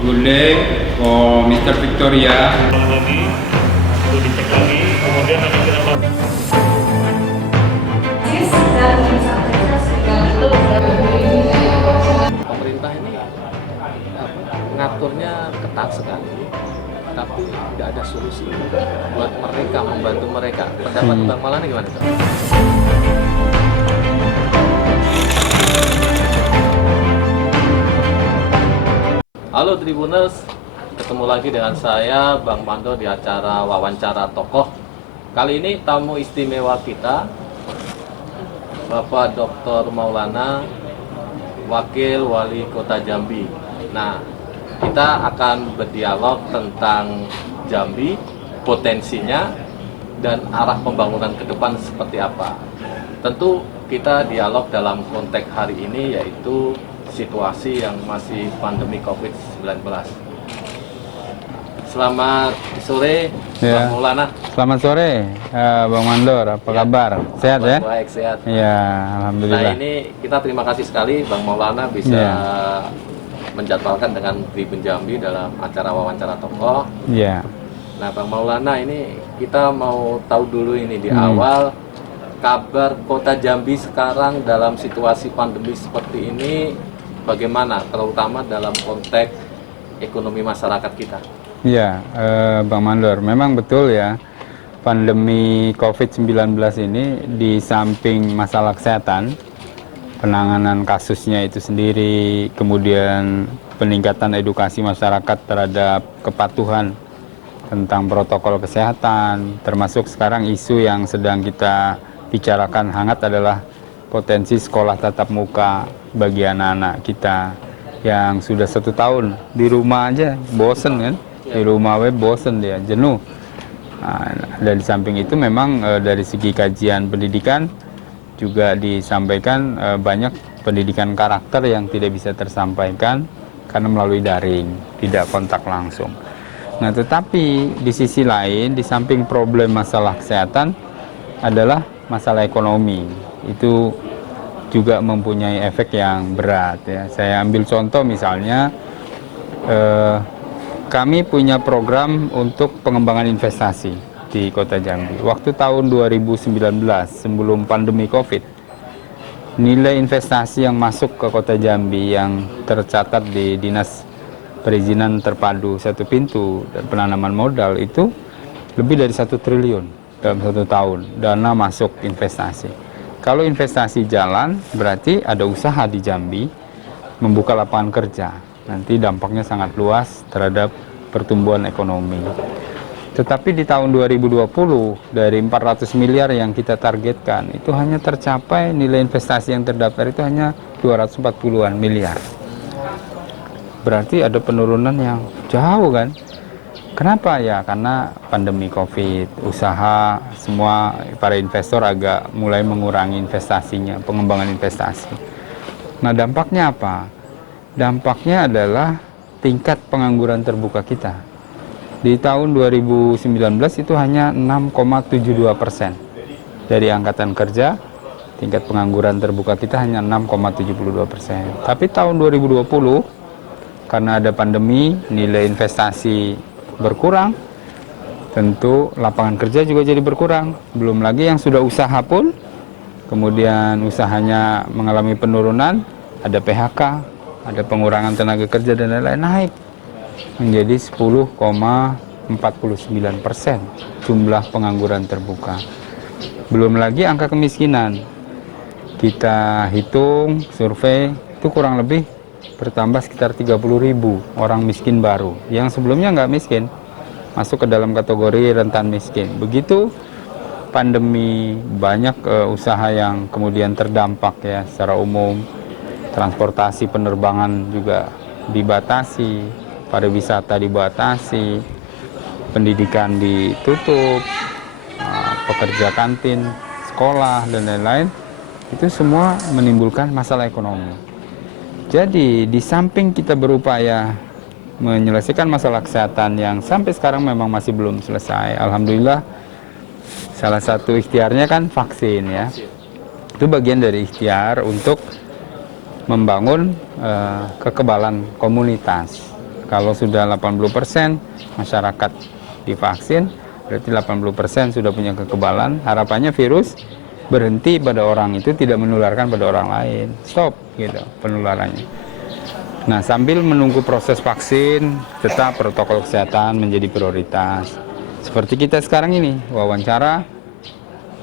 Good day for Mr. Victoria. Lagi, itu dicek lagi, kemudian akan kita pemerintah ini ngaturnya ketat sekali, tapi tidak ada solusi buat mereka, membantu mereka. Pendapat Bang Maulana gimana tuh? Halo Tribuners, ketemu lagi dengan saya Bang Pando di acara Wawancara Tokoh. Kali ini tamu istimewa kita Bapak Dr. Maulana, Wakil Wali Kota Jambi. Nah, kita akan berdialog tentang Jambi, potensinya, dan arah pembangunan ke depan seperti apa. Tentu kita dialog dalam konteks hari ini yaitu situasi yang masih pandemi COVID-19. Selamat sore, Ya. Bang Maulana. Selamat sore, Bang Mandor. Apa kabar? Sehat ya? Baik, sehat. Ya, Nah, alhamdulillah. ini kita terima kasih sekali Bang Maulana bisa Ya. menjadwalkan dengan Tribun Jambi dalam acara Wawancara Tokoh. Ya, Nah, Bang Maulana, ini kita mau tahu dulu ini di awal kabar Kota Jambi sekarang dalam situasi pandemi seperti ini bagaimana, terutama dalam konteks ekonomi masyarakat kita. ya, Bang Mandor. Memang betul ya. Pandemi COVID-19 ini di samping masalah kesehatan, penanganan kasusnya itu sendiri, kemudian peningkatan edukasi masyarakat terhadap kepatuhan tentang protokol kesehatan, termasuk sekarang isu yang sedang kita bicarakan hangat adalah potensi sekolah tatap muka bagi anak-anak kita yang sudah 1 tahun di rumah aja bosen kan, di rumah bosen dia, jenuh. Nah, dan di samping itu memang dari segi kajian pendidikan juga disampaikan banyak pendidikan karakter yang tidak bisa tersampaikan karena melalui daring, tidak kontak langsung. Nah, tetapi di sisi lain, di samping problem masalah kesehatan adalah masalah ekonomi. Itu juga mempunyai efek yang berat ya. Saya ambil contoh misalnya, kami punya program untuk pengembangan investasi di Kota Jambi. Waktu tahun 2019 sebelum pandemi COVID, nilai investasi yang masuk ke Kota Jambi yang tercatat di Dinas Perizinan Terpadu Satu Pintu dan Penanaman Modal itu lebih dari 1 triliun dalam 1 tahun dana masuk investasi. Kalau investasi jalan berarti ada usaha di Jambi membuka lapangan kerja. Nanti dampaknya sangat luas terhadap pertumbuhan ekonomi. Tetapi di tahun 2020 dari 400 miliar yang kita targetkan itu hanya tercapai, nilai investasi yang terdaftar itu hanya 240-an miliar. Berarti ada penurunan yang jauh kan? Kenapa ya? Karena pandemi COVID, usaha, semua para investor agak mulai mengurangi investasinya, pengembangan investasi. Nah, dampaknya apa? Dampaknya adalah tingkat pengangguran terbuka kita. Di tahun 2019 itu hanya 6,72% dari angkatan kerja, tingkat pengangguran terbuka kita hanya 6,72%. Tapi tahun 2020, karena ada pandemi, nilai investasi berkurang, tentu lapangan kerja juga jadi berkurang. Belum lagi yang sudah usaha pun, kemudian usahanya mengalami penurunan, ada PHK, ada pengurangan tenaga kerja dan lain-lain, naik menjadi 10,49% jumlah pengangguran terbuka. Belum lagi angka kemiskinan. Kita hitung, survei, itu kurang lebih bertambah sekitar 30.000 orang miskin baru yang sebelumnya nggak miskin, masuk ke dalam kategori rentan miskin. Begitu pandemi, banyak usaha yang kemudian terdampak ya secara umum, transportasi penerbangan juga dibatasi, pariwisata dibatasi, pendidikan ditutup, pekerja kantin, sekolah dan lain-lain, itu semua menimbulkan masalah ekonomi. Jadi di samping kita berupaya menyelesaikan masalah kesehatan yang sampai sekarang memang masih belum selesai, alhamdulillah salah satu ikhtiarnya kan vaksin ya. Itu bagian dari ikhtiar untuk membangun kekebalan komunitas. Kalau sudah 80% masyarakat divaksin, berarti 80% sudah punya kekebalan. Harapannya virus berhenti pada orang itu, tidak menularkan pada orang lain. Stop gitu penularannya. Nah, sambil menunggu proses vaksin, tetap protokol kesehatan menjadi prioritas. Seperti kita sekarang ini, wawancara,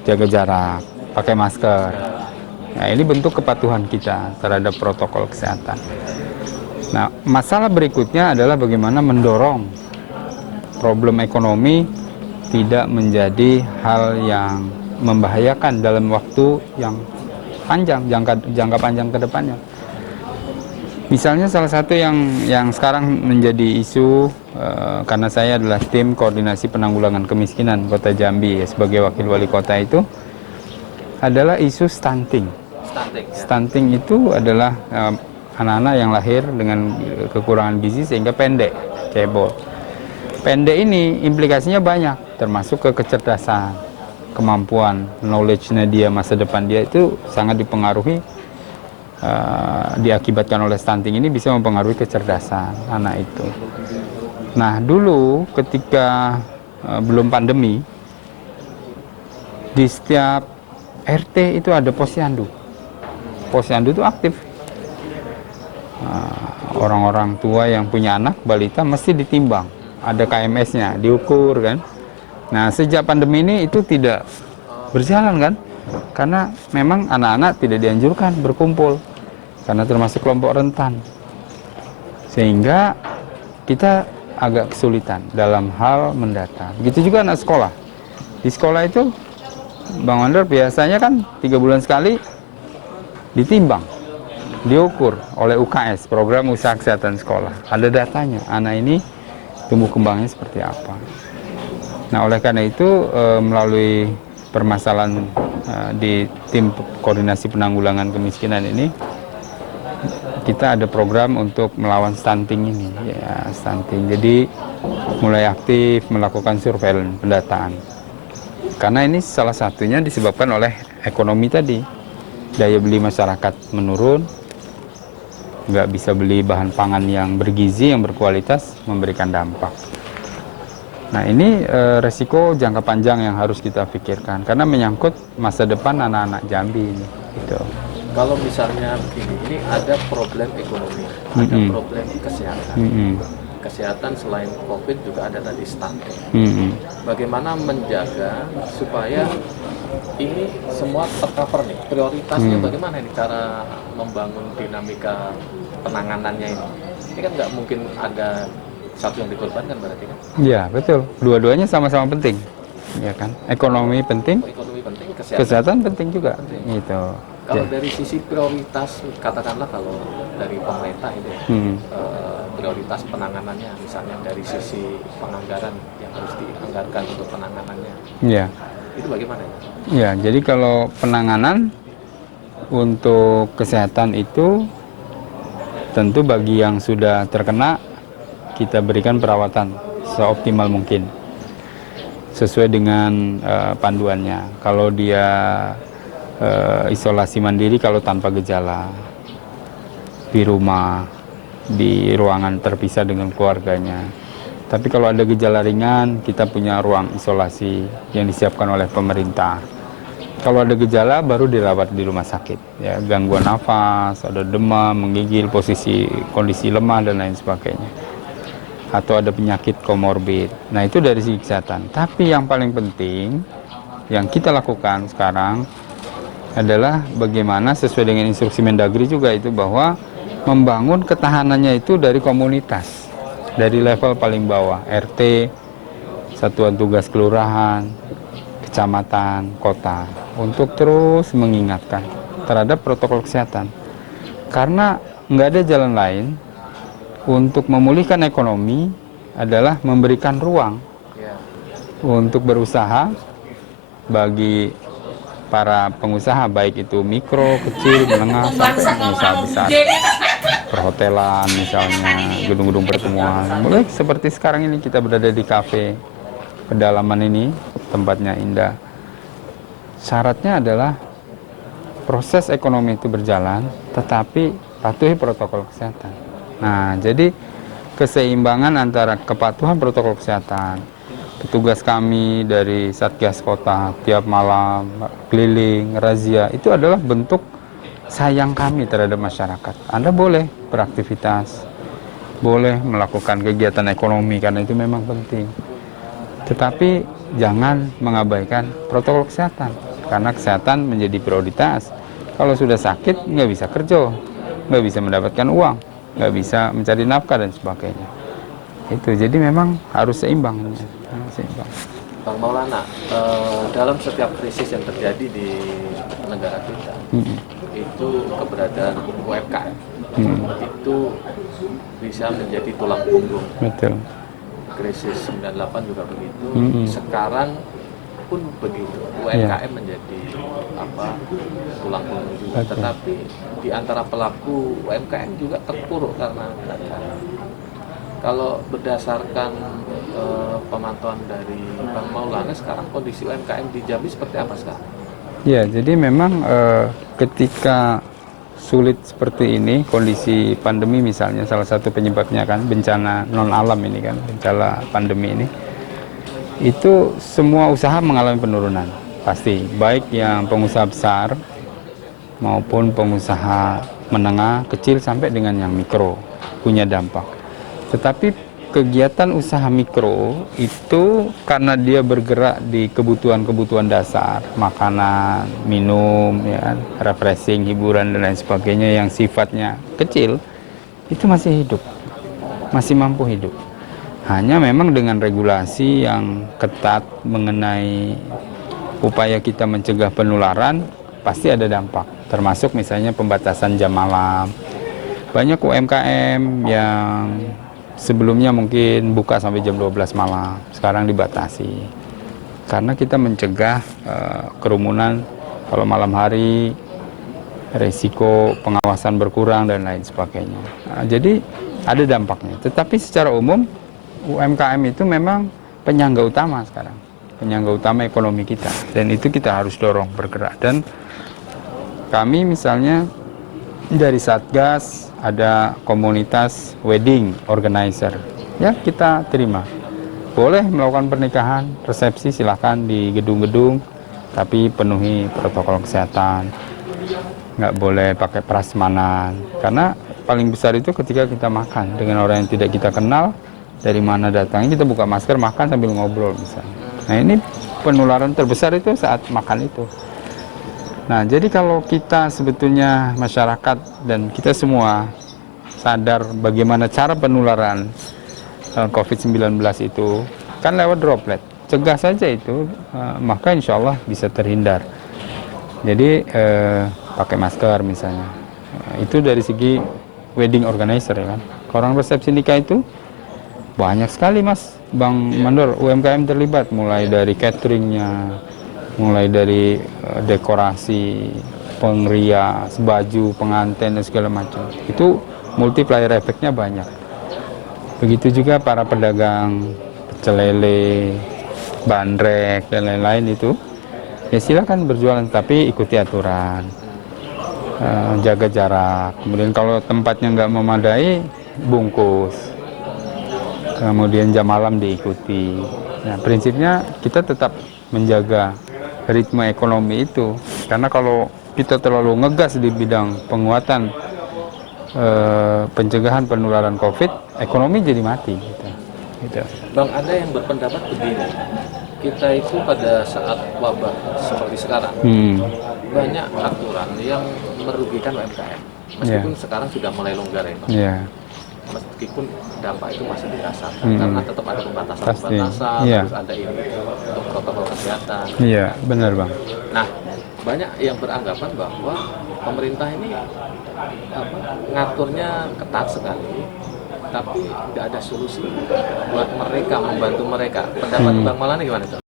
jaga jarak, pakai masker. Nah, ini bentuk kepatuhan kita terhadap protokol kesehatan. Nah, masalah berikutnya adalah bagaimana mendorong problem ekonomi tidak menjadi hal yang membahayakan dalam waktu yang panjang, jangka panjang ke depannya. Misalnya salah satu yang sekarang menjadi isu, karena saya adalah tim koordinasi penanggulangan kemiskinan Kota Jambi sebagai wakil wali kota, itu adalah isu stunting. Stunting itu adalah anak-anak yang lahir dengan kekurangan gizi sehingga pendek, cebol. Pendek ini implikasinya banyak, termasuk ke kecerdasan, kemampuan, knowledge-nya dia, masa depan dia itu sangat dipengaruhi, diakibatkan oleh stunting ini bisa mempengaruhi kecerdasan anak itu. Nah, dulu ketika belum pandemi, di setiap RT itu ada posyandu. Posyandu itu aktif. Orang-orang tua yang punya anak balita mesti ditimbang, ada KMS-nya, diukur kan. Nah, sejak pandemi ini itu tidak berjalan kan, karena memang anak-anak tidak dianjurkan berkumpul karena termasuk kelompok rentan, sehingga kita agak kesulitan dalam hal mendata. Begitu juga anak sekolah. Di sekolah itu Bang Wandor biasanya kan 3 bulan sekali ditimbang, diukur oleh UKS, Program Usaha Kesehatan Sekolah. Ada datanya, anak ini tumbuh kembangnya seperti apa. Nah, oleh karena itu melalui permasalahan di tim koordinasi penanggulangan kemiskinan ini, kita ada program untuk melawan stunting ini, ya, stunting. Jadi mulai aktif melakukan surveillance, pendataan. Karena ini salah satunya disebabkan oleh ekonomi tadi. Daya beli masyarakat menurun, nggak bisa beli bahan pangan yang bergizi, yang berkualitas, memberikan dampak. Nah, ini resiko jangka panjang yang harus kita pikirkan, karena menyangkut masa depan anak-anak Jambi ini. Gitu. Kalau misalnya begini, ini ada problem ekonomi, ada problem kesehatan. Kesehatan selain COVID juga ada tadi stunting. Bagaimana menjaga supaya ini semua tercover nih, prioritasnya bagaimana nih cara membangun dinamika penanganannya ini? Ini kan nggak mungkin ada satu yang dikorbankan berarti kan? Iya, betul. Dua-duanya sama-sama penting, ya kan? Ekonomi penting, ekonomi penting, kesehatan penting juga. Penting. Gitu. Kalau dari sisi prioritas, katakanlah kalau dari pemerintah itu prioritas penanganannya, misalnya dari sisi penganggaran yang harus dianggarkan untuk penanganannya, Iya. itu bagaimana ya? Ya, jadi kalau penanganan untuk kesehatan itu tentu bagi yang sudah terkena kita berikan perawatan seoptimal mungkin sesuai dengan panduannya. Kalau dia isolasi mandiri kalau tanpa gejala di rumah, di ruangan terpisah dengan keluarganya. Tapi kalau ada gejala ringan, kita punya ruang isolasi yang disiapkan oleh pemerintah. Kalau ada gejala, baru dirawat di rumah sakit. Ya, gangguan nafas, ada demam, menggigil, kondisi lemah, dan lain sebagainya. Atau ada penyakit komorbid. Nah, itu dari segi kesehatan. Tapi yang paling penting, yang kita lakukan sekarang, adalah bagaimana sesuai dengan instruksi Mendagri juga itu, bahwa membangun ketahanannya itu dari komunitas. Dari level paling bawah, RT, satuan tugas kelurahan, kecamatan, kota, untuk terus mengingatkan terhadap protokol kesehatan. Karena nggak ada jalan lain untuk memulihkan ekonomi adalah memberikan ruang untuk berusaha bagi para pengusaha, baik itu mikro, kecil, menengah, sampai pengusaha besar. Perhotelan misalnya, gedung-gedung pertemuan. Mulai seperti sekarang ini kita berada di kafe pedalaman ini, tempatnya indah. Syaratnya adalah proses ekonomi itu berjalan, tetapi patuhi protokol kesehatan. Nah, jadi keseimbangan antara kepatuhan protokol kesehatan. Petugas kami dari Satgas Kota tiap malam keliling, razia, itu adalah bentuk sayang kami terhadap masyarakat. Anda boleh beraktivitas, boleh melakukan kegiatan ekonomi karena itu memang penting. Tetapi jangan mengabaikan protokol kesehatan, karena kesehatan menjadi prioritas. Kalau sudah sakit, nggak bisa kerja, nggak bisa mendapatkan uang, nggak bisa mencari nafkah dan sebagainya. Itu jadi memang harus seimbang. Seimbang. Bang Maulana, dalam setiap krisis yang terjadi di negara kita, itu keberadaan UMKM itu bisa menjadi tulang punggung. Betul. Krisis 98 juga begitu. Sekarang pun begitu. UMKM menjadi tulang punggung juga. Betul. Tetapi di antara pelaku UMKM juga terpuruk karena negara. Kalau berdasarkan pemantauan dari Bang Maulana, sekarang kondisi UMKM di Jambi seperti apa sekarang? Ya, jadi memang ketika sulit seperti ini, kondisi pandemi misalnya, salah satu penyebabnya kan bencana non alam ini kan, bencana pandemi ini, itu semua usaha mengalami penurunan pasti, baik yang pengusaha besar maupun pengusaha menengah, kecil sampai dengan yang mikro punya dampak. Tetapi kegiatan usaha mikro itu karena dia bergerak di kebutuhan-kebutuhan dasar, makanan, minum, ya, refreshing, hiburan dan lain sebagainya yang sifatnya kecil, itu masih hidup, masih mampu hidup. Hanya memang dengan regulasi yang ketat mengenai upaya kita mencegah penularan, pasti ada dampak. Termasuk misalnya pembatasan jam malam. Banyak UMKM yang sebelumnya mungkin buka sampai jam 12 malam, sekarang dibatasi. Karena kita mencegah kerumunan, kalau malam hari resiko pengawasan berkurang dan lain sebagainya. Jadi ada dampaknya. Tetapi secara umum UMKM itu memang penyangga utama sekarang, penyangga utama ekonomi kita. Dan itu kita harus dorong bergerak. Dan kami misalnya dari Satgas ada komunitas wedding organizer, ya kita terima, boleh melakukan pernikahan, resepsi silahkan di gedung-gedung, tapi penuhi protokol kesehatan, nggak boleh pakai prasmanan, karena paling besar itu ketika kita makan dengan orang yang tidak kita kenal, dari mana datangnya, kita buka masker makan sambil ngobrol misalnya. Nah ini penularan terbesar itu saat makan itu. Nah, jadi kalau kita sebetulnya masyarakat dan kita semua sadar bagaimana cara penularan COVID-19 itu, kan lewat droplet. Cegah saja itu, maka insya Allah bisa terhindar. Jadi, pakai masker misalnya. Itu dari segi wedding organizer ya kan. Orang resepsi nikah itu banyak sekali Mas, Bang Mandor, UMKM terlibat, mulai dari cateringnya, mulai dari dekorasi, pengrias, baju, pengantin dan segala macam. Itu multiplier efeknya banyak. Begitu juga para pedagang pecel lele, bandrek dan lain-lain itu. Ya silakan berjualan tapi ikuti aturan. Jaga jarak. Kemudian kalau tempatnya nggak memadai, bungkus. Kemudian jam malam diikuti. Nah, prinsipnya kita tetap menjaga ritme ekonomi itu, karena kalau kita terlalu ngegas di bidang penguatan pencegahan penularan COVID, ekonomi jadi mati gitu. Bang, ada yang berpendapat begini, kita itu pada saat wabah seperti sekarang banyak aturan yang merugikan UMKM, meskipun sekarang sudah mulai longgar ya Bang. Meskipun dampak itu masih dirasakan karena tetap ada pembatasan, terus ada ini untuk protokol kesehatan. Iya, benar Bang. Nah, banyak yang beranggapan bahwa pemerintah ini ngaturnya ketat sekali, tapi tidak ada solusi buat mereka, membantu mereka. Pendapat Bang Maulana gimana tuh?